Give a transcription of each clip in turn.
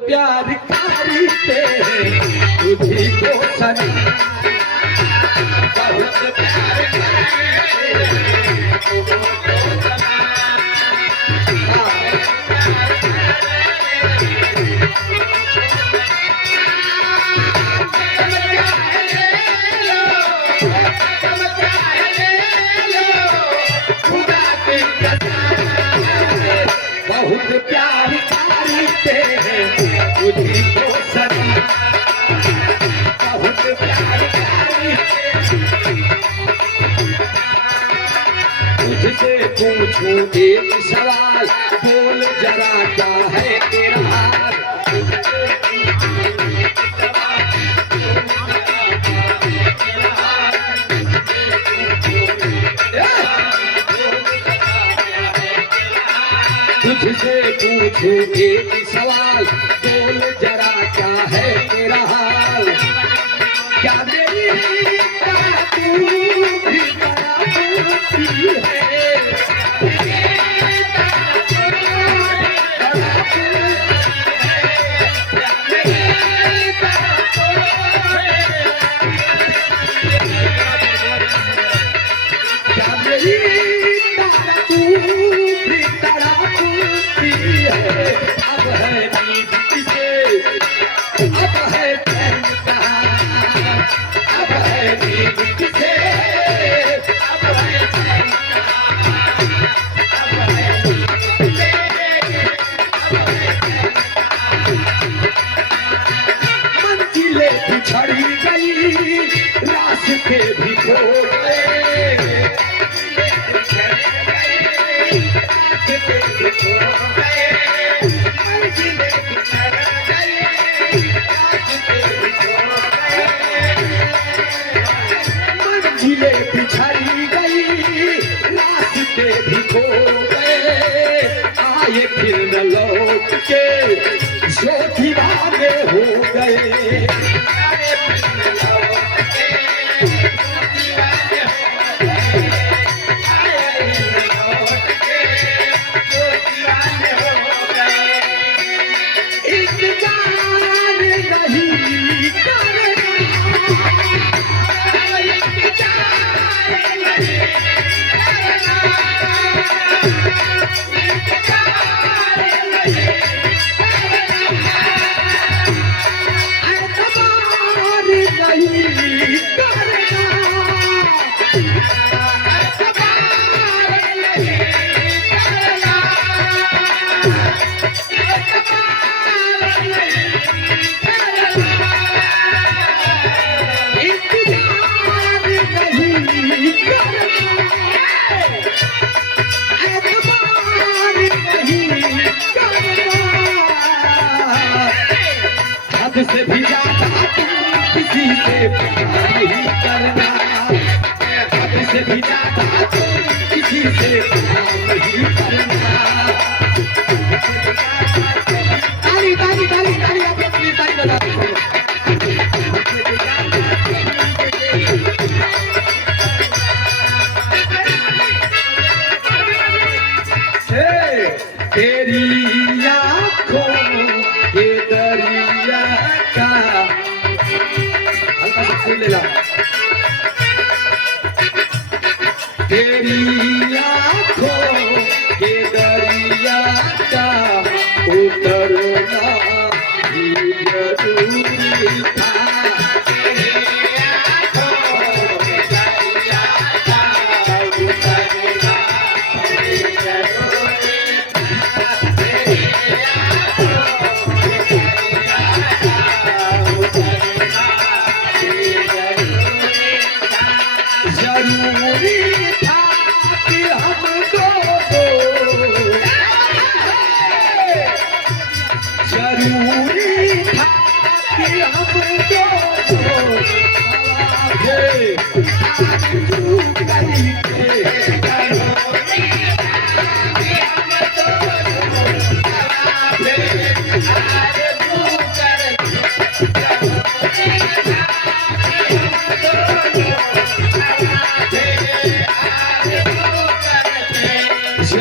प्यार करते हैं तुझी को सनम, बहुत प्यार करते हैं तुझी को सनम। बहुत प्यार करते हैं तुझी को सनम, बहुत प्यार करते। तुझसे पूछूं एक सवाल, बोल जरा क्या है तेरा हाल। तुझसे पूछूं एक सवाल, बोल जरा क्या है तेरा हाल। क्या मेरी तू भी तड़पती है, क्या मेरी अब है नींद किसे, अब है चैन कहाँ, अब है नींद किसे, अब है चैन कहाँ, अब है नींद किसे, अब है चैन कहाँ। मंजिलें बिछड़ी गई, रास्ते भी खो गए, मंजिलें बिछड़ी गई, रास्ते भी खो गए। आए फिर न लौट के जो दीवाने हो गए, आए फिर न लौट के जो दीवाने हो गए, आए फिर न लौट के जो दीवाने हो गए। इंतजार नहीं करना, से भी ज्यादा तुम किसी से प्यार नहीं करना, हद से भी ज्यादा तुम किसी से प्यार नहीं करना। ताली ताली ताली ताली, आप अपनी ताली बजा दो। तेरी आँखों के दरिया का, हल्का सा सुन लेना। तेरी आँखों के दरिया का उतरना भी जरूरी था। जरूरी था कि हमको, जरूरी था कि हमको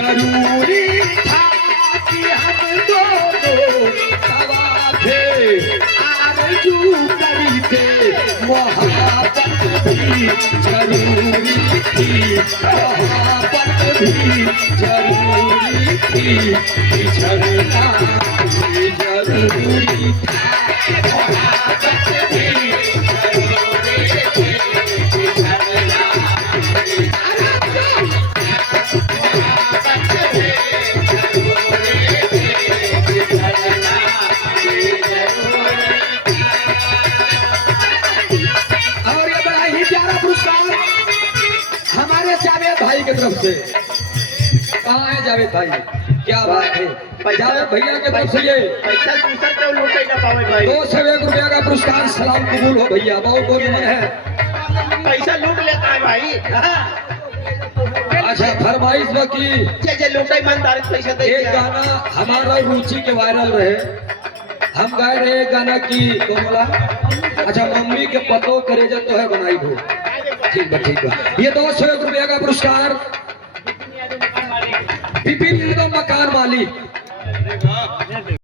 जरूरी था कि हम दोनों जरूरी थी, मोहब्बत भी जरूरी थी, बिछड़ना भी जरूरी था, मोहब्बत भी जरूरी थी, बिछड़ना भी हमारे जावेद भाई की तरफ से। कहाँ है जावेद भाई? क्या बात है, जावेद भैया की तरफ से ये पैसा दूसर क्यों लूटे ना पावे भाई? 201 रुपया का पुरस्कार सलाम कबूल हो भैया, बहुत बहुत मन है। पैसा लूट लेता है भाई। अच्छा फरमाइश की जे लूटा ईमानदारी से पैसा दे एक गाना हमारा रुचि के वायरल रहे, हम गाए रहे एक गाना की कौन बोला? अच्छा मम्मी के पतो करेजा तो है बनाई हो। ठीक बा ये 201 रुपया का पुरस्कार